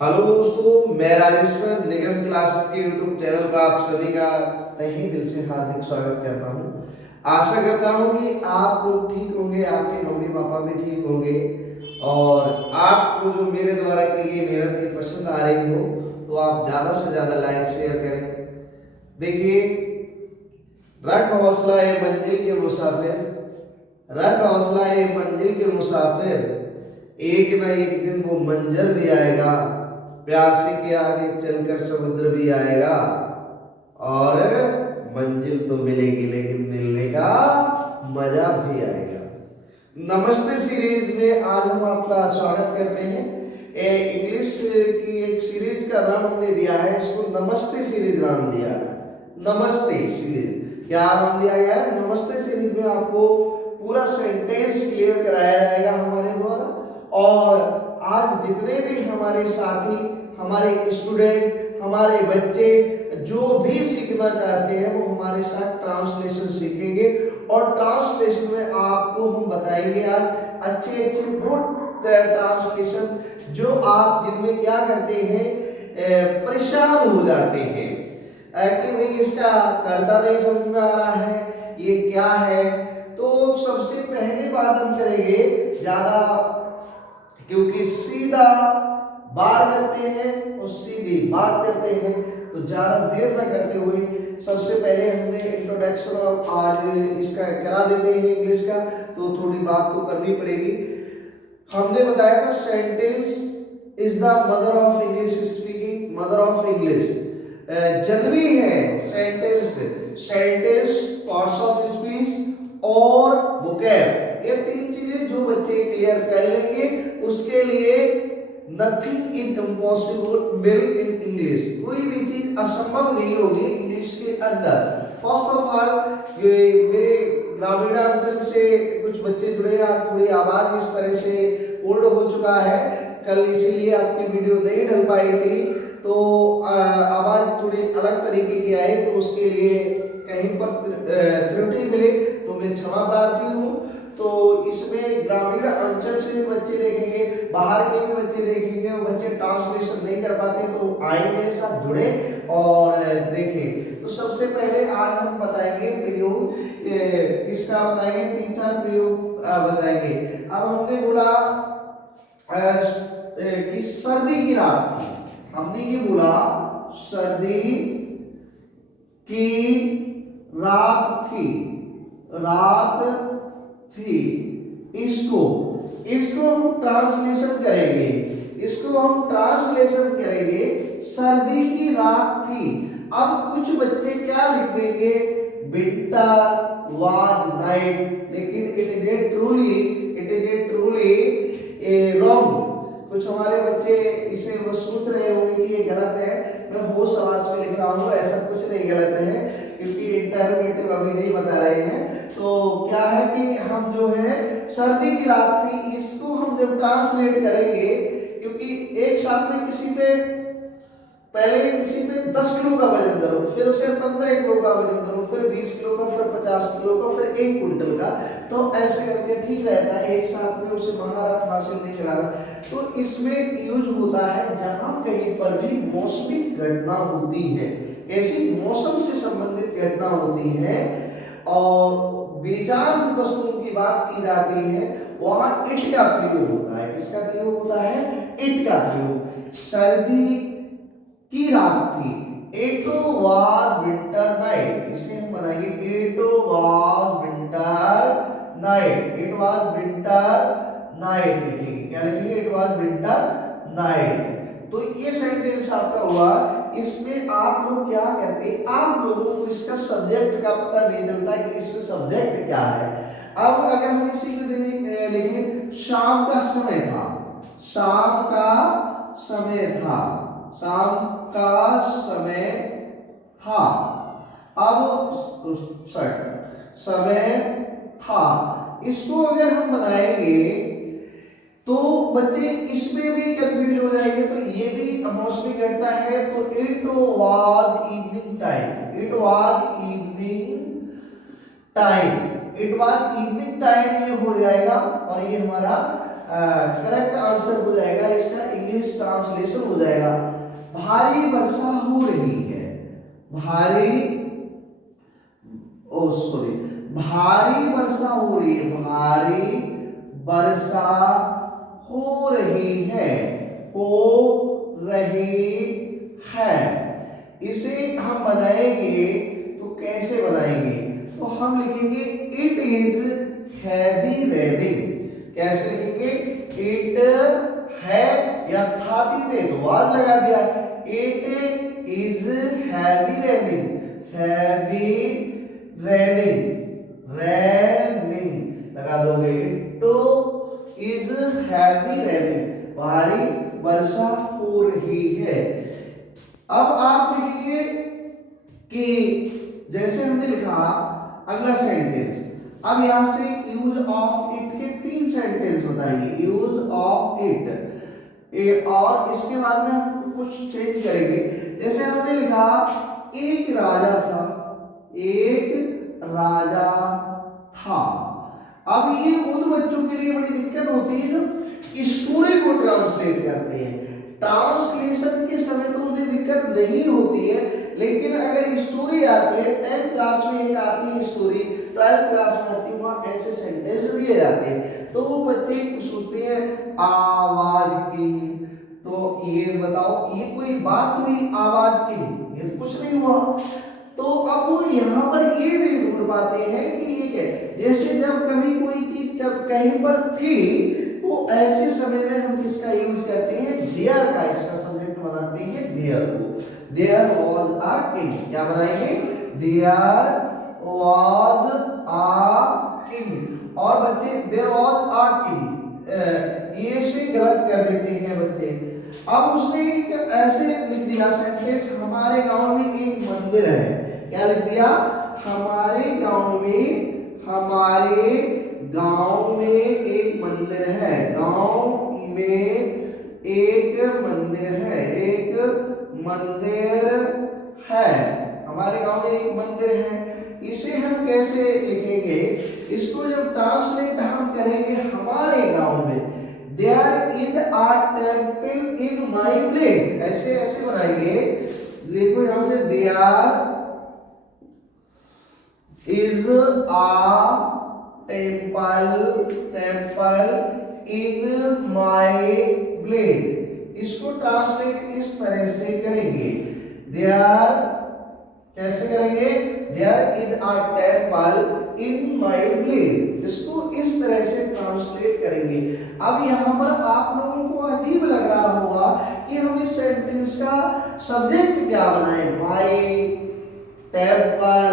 Hello दोस्तों, मैं Rajesh sir निगम classes के यूट्यूब चैनल पर आप सभी का तहे दिल से हार्दिक स्वागत करता हूं। आशा करता हूं कि आप लोग ठीक होंगे, आपके मम्मी पापा भी ठीक होंगे और आपको जो मेरे द्वारा की गई मेहनत की पसंद आ रही हो तो आप ज़्यादा से ज़्यादा लाइक शेयर करें। देखिए, रख हौसला ये मंजिल के मुसाफिर, रख हौसला ये मंजिल के मुसाफिर, एक न एक दिन वो मंजर भी आएगा, प्यासे के आगे चलकर समुद्र भी आएगा और मंजिल तो मिलेगी लेकिन मिलने का मजा भी आएगा। नमस्ते सीरीज में आज हम आपका स्वागत करते हैं। इंग्लिश की एक सीरीज का नाम हमने दिया है, इसको नमस्ते सीरीज नाम दिया है। नमस्ते सीरीज क्या नाम दिया गया है? नमस्ते सीरीज में आपको पूरा सेंटेंस क्लियर कराया जाएगा हमारे द्वारा। और आज जितने भी हमारे साथी, हमारे स्टूडेंट, हमारे बच्चे जो भी सीखना चाहते हैं वो हमारे साथ ट्रांसलेशन सीखेंगे और ट्रांसलेशन में आपको हम बताएंगे आज अच्छे अच्छे वो ट्रांसलेशन जो आप जिनमें क्या करते हैं, परेशान हो जाते हैं कि भाई इसका करता नहीं समझ में आ रहा है, ये क्या है। तो सबसे पहली बात हम करेंगे, ज्यादा क्योंकि सीधा बात करते हैं और सीधी बात करते हैं तो ज्यादा देर न करते हुए सबसे पहले हमने इंट्रोडक्शन आज इसका करा देते हैं इंग्लिश का, तो थोड़ी बात तो करनी पड़ेगी। हमने बताया था sentence is the mother of English speaking, mother of English जननी है sentence. Sentence, parts of speech और वोकैब, ये तीन चीजें जो बच्चे क्लियर कर लेंगे उसके लिए nothing is impossible in English, कोई भी चीज असंभव नहीं होगी इंग्लिश के अंदर। फर्स्ट ऑफ ऑल ये मेरे ग्रामीण अंचल से कुछ बच्चे जुड़े हैं, थोड़ी आवाज इस तरह से ओल्ड हो चुका है, कल इसीलिए आपकी वीडियो नहीं डल पाई थी, तो आवाज थोड़ी अलग तरीके की आई, तो उसके लिए कहीं पर त्रुटि मिले तो मैं क्षमा प्रार्थी हूँ। तो इसमें ग्रामीण अंचल से भी बच्चे देखेंगे, बाहर के भी बच्चे देखेंगे, और बच्चे ट्रांसलेशन नहीं कर पाते तो आए मेरे साथ जुड़े और देखें। तो सबसे पहले आज हम बताएंगे प्रयोग, किसका बताएंगे, तीन चार प्रयोग बताएंगे। अब हमने बोला कि सर्दी की रात थी, हमने ये बोला सर्दी की रात थी, रात थी। इसको इसको हम ट्रांसलेशन करेंगे, इसको हम ट्रांसलेशन करेंगे सर्दी की रात थी। अब कुछ बच्चे क्या लिख देंगे, विंटर वाज नाइट, लेकिन it is a truly A wrong. कुछ हमारे बच्चे इसे वो सोच रहे होंगे कि ये गलत है, मैं होश आवाज में लिख रहा हूँ, ऐसा कुछ नहीं गलत है क्योंकि इंटरोगेटिव अभी नहीं बता रहे हैं। तो क्या है कि हम जो है सर्दी की रात थी, इसको हम जब ट्रांसलेट करेंगे, क्योंकि एक साथ में किसी पे पहले किसी पे 10 किलो का वजन धरो, फिर उसे 15 किलो का वजन धरो, फिर 20 किलो का, फिर 50 किलो का, फिर 1 कुंटल का, तो ऐसे करके ठीक रहता है, एक साथ में उसे महारत हासिल नहीं कराना। तो इसमें यूज होता है जहां कहीं पर भी मौसमी घटना होती है, ऐसी मौसम से संबंधित घटना होती है और बेजान वस्तुओं की बात की जाती है, वहां इट का प्रयोग होता है। किसका प्रयोग होता है? इट का प्रयोग। सर्दी की रात थी, इट वाज विंटर नाइट, इसे हम बनाएंगे it was winter night, it was winter night लिखेंगे, क्या लिखेंगे, इट वाज विंटर नाइट। तो ये सेंटेंस आपका हुआ। इसमें आप लोग क्या करते हैं, आप लोगों को इसका सब्जेक्ट का पता नहीं चलता कि इसमें सब्जेक्ट क्या है। अब अगर हम इसी को लिखें, शाम का समय था, शाम का समय था, शाम का समय था। अब समय था, इसको अगर हम बनाएंगे तो बच्चे इसमें भी कंफ्यूज हो जाएंगे, तो ये भी मौसमी घटना है, तो it was evening time, it was evening time, it was evening time ये हो जाएगा और ये हमारा करेक्ट आंसर हो जाएगा, इसका इंग्लिश ट्रांसलेशन हो जाएगा भारी वर्षा हो रही है। भारी भारी वर्षा हो रही है, भारी वर्षा हो रही है, हो रही है। इसे हम बनाएंगे तो कैसे बनाएंगे? तो हम लिखेंगे इट इज हैवी रेनिंग। कैसे लिखेंगे? इट है या था ने तो आज लगा दिया, it is heavy raining, heavy raining, raining लगा दोगे, इट इज हैवी रेनिंग, भारी वर्षा हो रही है। अब आप लिखेंगे कि जैसे हमने लिखा अगला सेंटेंस, अब यहां से यूज ऑफ इट के 3 सेंटेंस बताएंगे, यूज ऑफ इट, और इसके बाद में हम कुछ चेंज करेंगे। जैसे हमने लिखा एक राजा था, एक राजा था। अब ये उन बच्चों के लिए बड़ी दिक्कत होती है जो स्टोरी को ट्रांसलेट करते हैं। ट्रांसलेशन के समय तो उन्हें दिक्कत नहीं होती है, लेकिन अगर स्टोरी आती है, 10th क्लास में एक आती है स्टोरी, 12th क्लास में आती है, वहां ऐसे सेंटेंस दिए जाते हैं, तो वो बच्चे सोचते हैं आवाज किंग। तो ये बताओ, ये कोई बात हुई आवाज किंग? ये कुछ नहीं हुआ। तो अब वो यहाँ पर ये नहीं ढूंढ पाते हैं कि ये क्या है। जैसे जब कभी कोई चीज जब कहीं पर थी, तो ऐसे समय में हम किसका यूज करते हैं? देयर का, इसका सब्जेक्ट बनाते हैं देयर को। देयर वाज अ किंग, क्या बनाएंगे? There was a king. और बच्चे देयर वाज अ किंग, ये से गलत कर देते हैं बच्चे। अब उसने एक ऐसे लिख दिया सेंटेंस, हमारे गांव में एक मंदिर है। क्या लिख दिया? हमारे गांव में, हमारे गांव में एक मंदिर है, गांव में एक मंदिर है, एक मंदिर है, हमारे गांव में एक मंदिर है। इसे हम कैसे लिखेंगे? इसको जब ट्रांसलेट हम करेंगे हमारे गांव में, there is a temple in my place, ऐसे ऐसे बनाएंगे। देखो यहां से there is a temple, temple in my place. इसको ट्रांसलेट इस तरह से करेंगे, देयर, कैसे करेंगे? There is a temple in my place, इसको इस तरह से ट्रांसलेट करेंगे। अब यहाँ पर आप लोगों को अजीब लग रहा होगा कि हम इस सेंटेंस का सब्जेक्ट क्या बनाएं? माय टेम्पल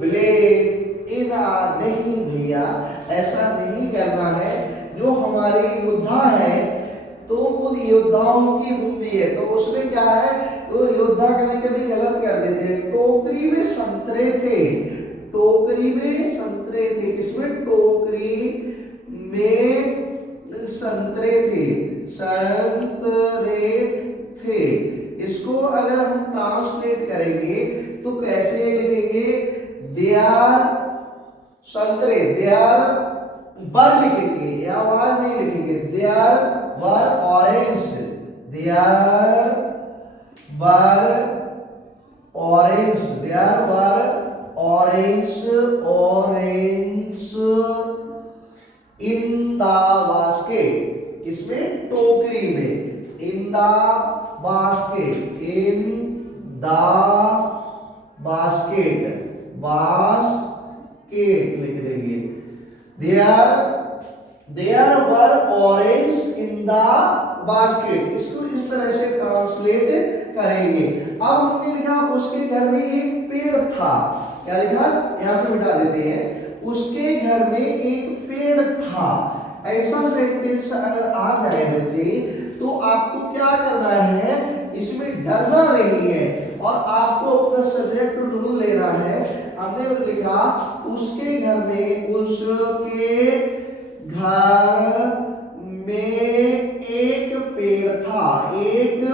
ब्लेड इधर नहीं भैया, ऐसा नहीं करना है। जो हमारे योद्धा है तो उन योद्धाओं की बुद्धि है, तो उसमें क्या है, वो योद्धा कभी कभी गलत कर देते हैं। टोकरी में संतरे थे, टोकरी में संतरे थे, किसमें? टोकरी में संतरे थे, संतरे थे। इसको अगर हम ट्रांसलेट करेंगे तो कैसे लिखेंगे? देयर संतरे, देयर वर लिखेंगे, या आवाज नहीं लिखेंगे, there were orange, there were orange, there were orange, orange in the basket, किसमें? टोकरी में, in the basket, in the basket, basket लिख देंगे। There were orange in the basket, इसको इस तरह से ट्रांसलेट करेंगे। अब हमने लिखा उसके घर में एक पेड़ था, क्या लिखा? यहां से मिटा देते हैं, उसके घर में एक पेड़ था। ऐसा सेंटेंस अगर आ जाए बच्चे, तो आपको क्या करना है? इसमें डरना नहीं है और आपको अपना सब्जेक्ट ढूंढ लेना है। हमने लिखा उसके घर में, उसके घर में एक पेड़ था, एक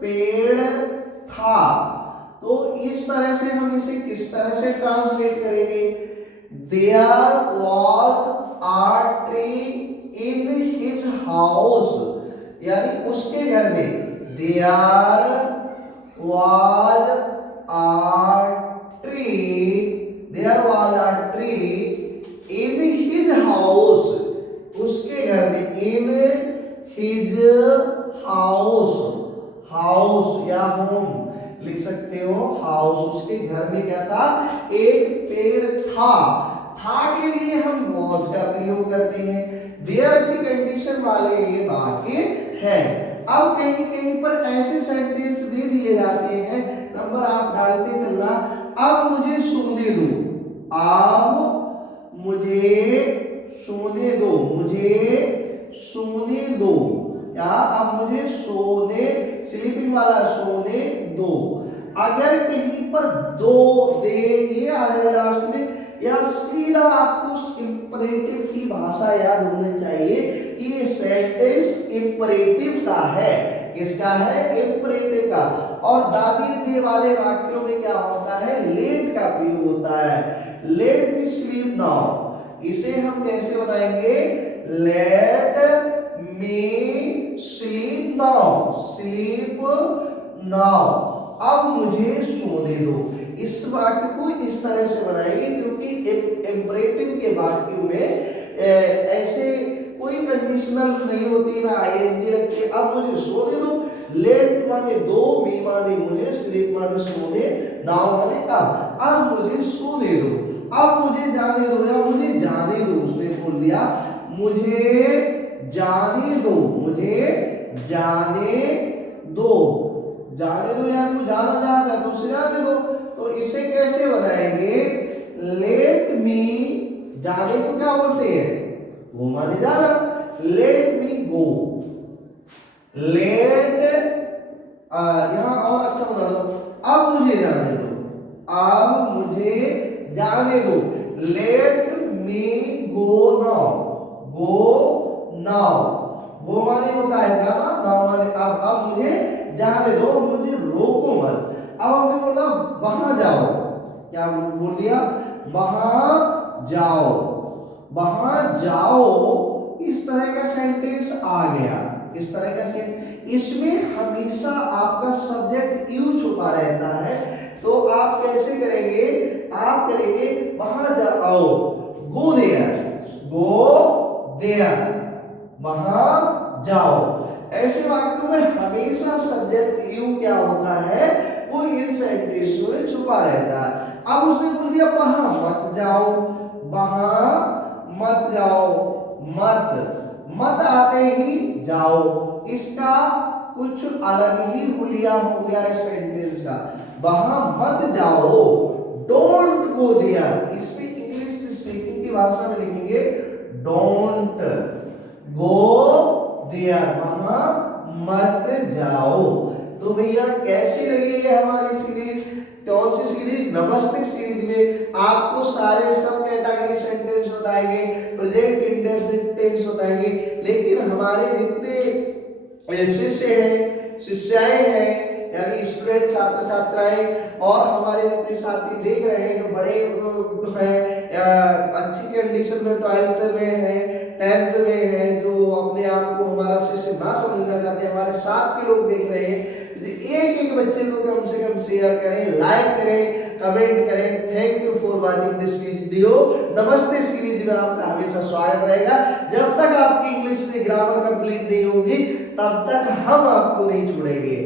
पेड़ था। तो इस तरह से हम इसे किस तरह से ट्रांसलेट करेंगे? There was a tree in his house, यानी उसके घर में, there was a tree, there was a tree in his house, उसके घर में, इन हिज हाउस, हाउस या होम लिख सकते हो, हाउस, उसके घर में क्या था, एक पेड़ था। था के लिए हम वॉज का प्रयोग करते हैं, देयर की कंडीशन वाले ये वाक्य है। अब कहीं कहीं पर ऐसे सेंटेंस दे दिए जाते हैं, नंबर आप डालते चलना, अब मुझे सोने दो, अब मुझे सोने दो, मुझे सोने दो, या अब मुझे सोने, स्लीपिंग वाला सोने दो। अगर कहीं पर दो, दे ये आ जाए लास्ट में, या सीधा आपको इंपरेटिव की भाषा याद होनी चाहिए कि ये सेंटेंस इंपरेटिव का है। किसका है? इंपरेटिव का। और दादी दे वाले वाक्यों में क्या होता है? लेट का प्रयोग होता है। लेट मी स्लीप नाउ, इसे हम कैसे बनाएंगे? Let me sleep now, sleep now, अब मुझे सोने दो। इस वाक्य को इस तरह से बनाएंगे क्योंकि इंपरेटिव के वाक्यों में ऐसे कोई कंडीशनल नहीं होती, ना आईएनजी रखते। अब मुझे सोने दो, लेट माने दो, मी माने मुझे, स्लीप माने सोने, नाउ माने अब मुझे सोने दो, अब मुझे जाने दो, या मुझे जाने दो। उसने बोल दिया मुझे जाने दो, मुझे जाने दो, जाने दो यानी जाना चाहता है तो उसे जाने दो। तो इसे कैसे बनाएंगे? लेट मी, जाने को क्या बोलते हैं? वो माने जाना, लेट मी गो, लेट, यहां और अच्छा बना दो, अब मुझे जाने दो, अब मुझे जाने दो, let me go now, go now, go माने होता है जाना, नाउ माने अब मुझे जाने दो, मुझे रोको मत। अब हमने बोला वहां जाओ, क्या बोल दिया? वहां जाओ, वहां जाओ, इस तरह का सेंटेंस आ गया। इस तरह का सेंटेंस, इसमें हमेशा आपका सब्जेक्ट यू छुपा रहता है। तो आप कैसे करेंगे? आप करेंगे वहां जाओ, गो देयर, गो देयर, वहां जाओ। ऐसे वाक्यों में हमेशा सब्जेक्ट यू क्या होता है? वो इन सेंटेंसों में छुपा रहता है। अब उसने बोल दिया वहां मत जाओ, वहां मत जाओ, मत, मत आते ही जाओ, इसका कुछ अलग ही हुलिया हो गया इस सेंटेंस का। वहां मत जाओ, डोंट गो देयर, इसमें इंग्लिश स्पीकिंग की भाषा में लिखेंगे डोंट गो देयर, वहां मत जाओ। तो भैया कैसी लगी है हमारी सीरीज? कौन सी सीरीज? नमस्ते सीरीज में आपको सारे सब कैटेगरी सेंटेंस बताएंगे, प्रेजेंट इंडेफिनिट टेंस बताएंगे। लेकिन हमारे जितने शिष्य हैं, शिष्याएं हैं, यानी स्टूडेंट, छात्र छात्राएं, और हमारे जितने साथी देख रहे हैं जो बड़े हैं, अच्छी कंडीशन में 12th में है, 10th में है, जो अपने आप को हमारा शिष्य ना समझना चाहते हैं, हमारे साथ के लोग देख रहे हैं, एक एक बच्चे को कम से कम शेयर करें, लाइक करें, कमेंट करें। Thank you for watching this video. नमस्ते सीरीज में आपका हमेशा स्वागत रहेगा। जब तक आपकी इंग्लिश में ग्रामर कंप्लीट नहीं होगी तब तक हम आपको नहीं छोड़ेंगे।